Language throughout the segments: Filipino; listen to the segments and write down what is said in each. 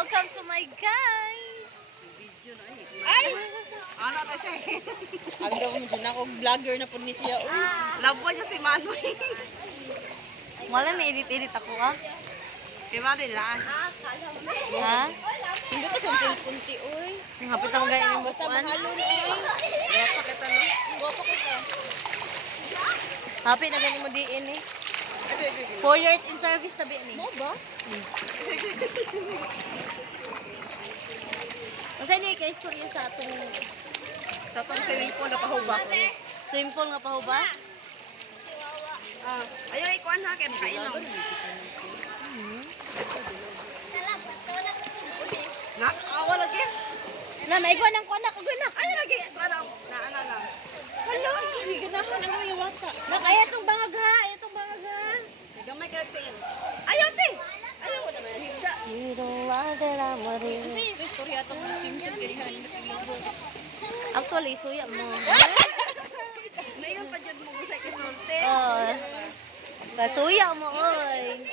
Welcome to my guys. Ay! Ano na siya eh. Ang daw mo dyan ako, vlogger na po ni siya. Labo niya si Manoy. Wala na edit-edit ako ah. Kaya Manoy lang. Ha? Hindi ko siyang cellphone ti, oy. Hapit ako ganyan yung Basta bukuan. mahalon, oy. Guwapa kita, no? Guwapa kita. Hapit na ganyan mo diin eh. 4 years in service tabi ni. Mo ba? Kasi ni kay istorya sa atong Sa itong cellphone na pahubas. simple nga pahubas. Ayaw, ikuan ha, kaya makainom. Nak, awa lagi. Na maigwan ang kuanak ko ganak. Ay, lagi. Ano lang. Hello, hindi ganahan ang mga wata. Na kaya itong bangag ha, itong bangag ha. Gamay ka tiin. Ayaw, te. Ayaw ko naman. Higda. You don't want that I'm a ring. Ano yung istorya itong simsim kirihan? Actually, suya mo. Ngayon pa dyan mo sa kisunte. Oh. Kasuya mo, oy.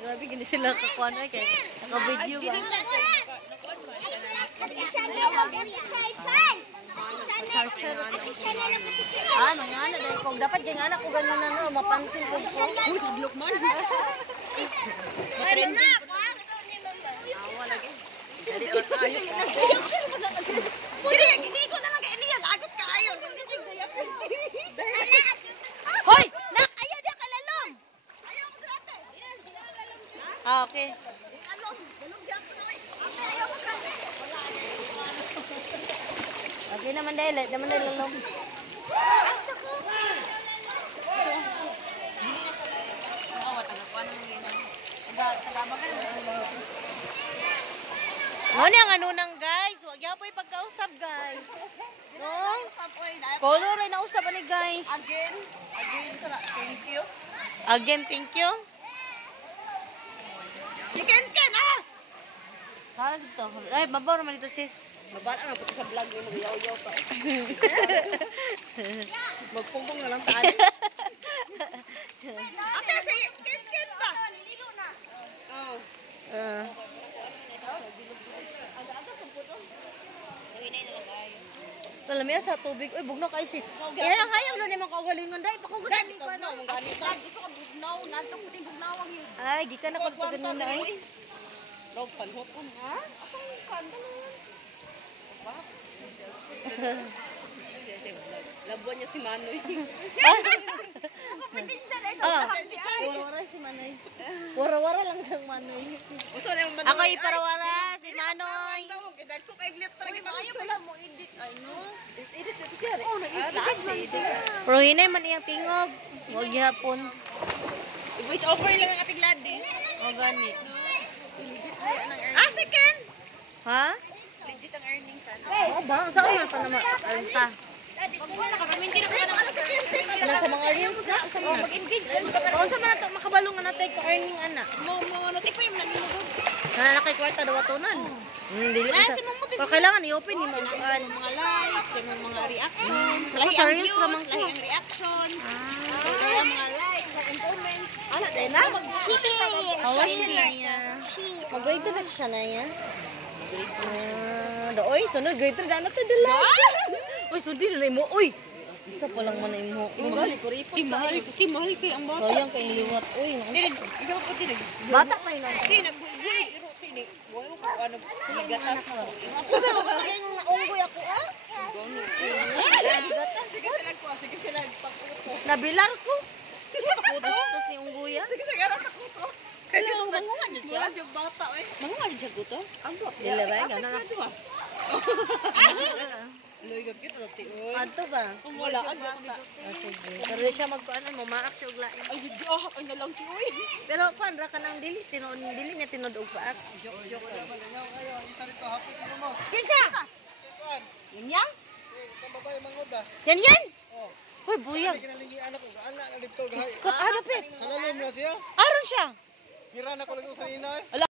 Grabe, gini sila kakuan ay kay naka-video ba? Ah, mga anak dahil kung dapat yung anak ko ganun na no, mapansin ko ko. Uy, tablok man. Matrending. Awa lagi. Jadi oras tayo. Gini ko na lang kay Elia. Lagot ka ayon. Hindi ko gaya. Hoy! Nak! Ayaw dia kalalong! Ayaw ko dati. Ah, okay. Alom, bulog diyan ko na eh. Ayaw ko dati. Okay naman dahil, naman dahil lalong. Ano ang ano nang guys? Huwag yan po yung pagkausap guys. No? Color ay nausap ni guys. Again, thank you. Again, thank you. Chicken can ah! Para dito. Ay, babaw naman dito sis. Mabala nga pati sa vlog mo, mag-yaw-yaw pa. Magpunggong na lang tayo. Ate, si Ken ba? Oo. Lamia sa tubig. Uy, bugno kay sis. Hayang-hayang na naman kaugalingon. Dahil pakugasan ni ko. Gusto ka bugnaw, nantong puting bugnawang yun. Ay, gikan na pagto ganina ay. Log panhopon, ha? Asang kanda na yan? Labuan niya si Manoy. Kapatid siya na Wara-wara si Manoy. Wara-wara lang kang Manoy. Ako Ako iparawara si Manoy. ko kay Glit talaga. Ayaw ko lang mo edit. Ay no. Edit na siya. Oh, nag-edit man siya. Pero hinay man iyang tingog. Huwag hapon. I-voice over lang ang ating Gladys. O gani. Legit na yan ang earnings. Second! Ha? Legit ang earnings. Oo ba? Saan man pa naman? Arta. Wala ka kami, hindi na kaya naman sa Wala sa mga reels na? Sa mga mag-engage din. Kung sa mga ito, makabalong nga natin ko earning ana. Mo-notify mo na nimo. Nga na kay kwarta daw atunan. Dili sa. Pero kailangan i-open ni mga kuan. Mga likes, mga reactions. Ako sa reels naman ko. Lahi ang reactions. Kaya mga likes, mga comments. Ano tayo na? Awas siya na niya. Mag-grade 2 na siya na niya. Oy, sunod grade 3 na natin dala. Uy, sudi na mo. Uy, isa pa lang man imo. Mahal ko ripot. Mahal kay ang bata. Sayang kay liwat. Uy, Ikaw po tinag. bata pa yun. Hindi, nagbuhay. Iruti ni. Buhay ko ano. Gatas mo. Ako na, kaya yung naunggoy ako ah. Sige sila ko. Sige sila. Pakuto. Nabilar ko. Tapos ni unggoy ah. Sige sa gara sa kuto. Hello, mangunga niyo siya? Wala diyang bata eh. Mangunga niyo siya ko to? Ang bata. Diliray ka na na. Loy ka kita dati. Adto ba? Wala ka dito. Sige. Pero di siya magkuanan mo, maak siya og lain. Ay, ahak ang nalang ti oy. Pero kuan ra ka nang dili, dili niya tinod og paak. Joke. Kinsa? Yan yang? Yan yan? Hoy, buyag. Anak ko, anak na dito. Iskot, ano pe? Sa lalom na siya. Aron siya. Hira na ko lang sa ina eh.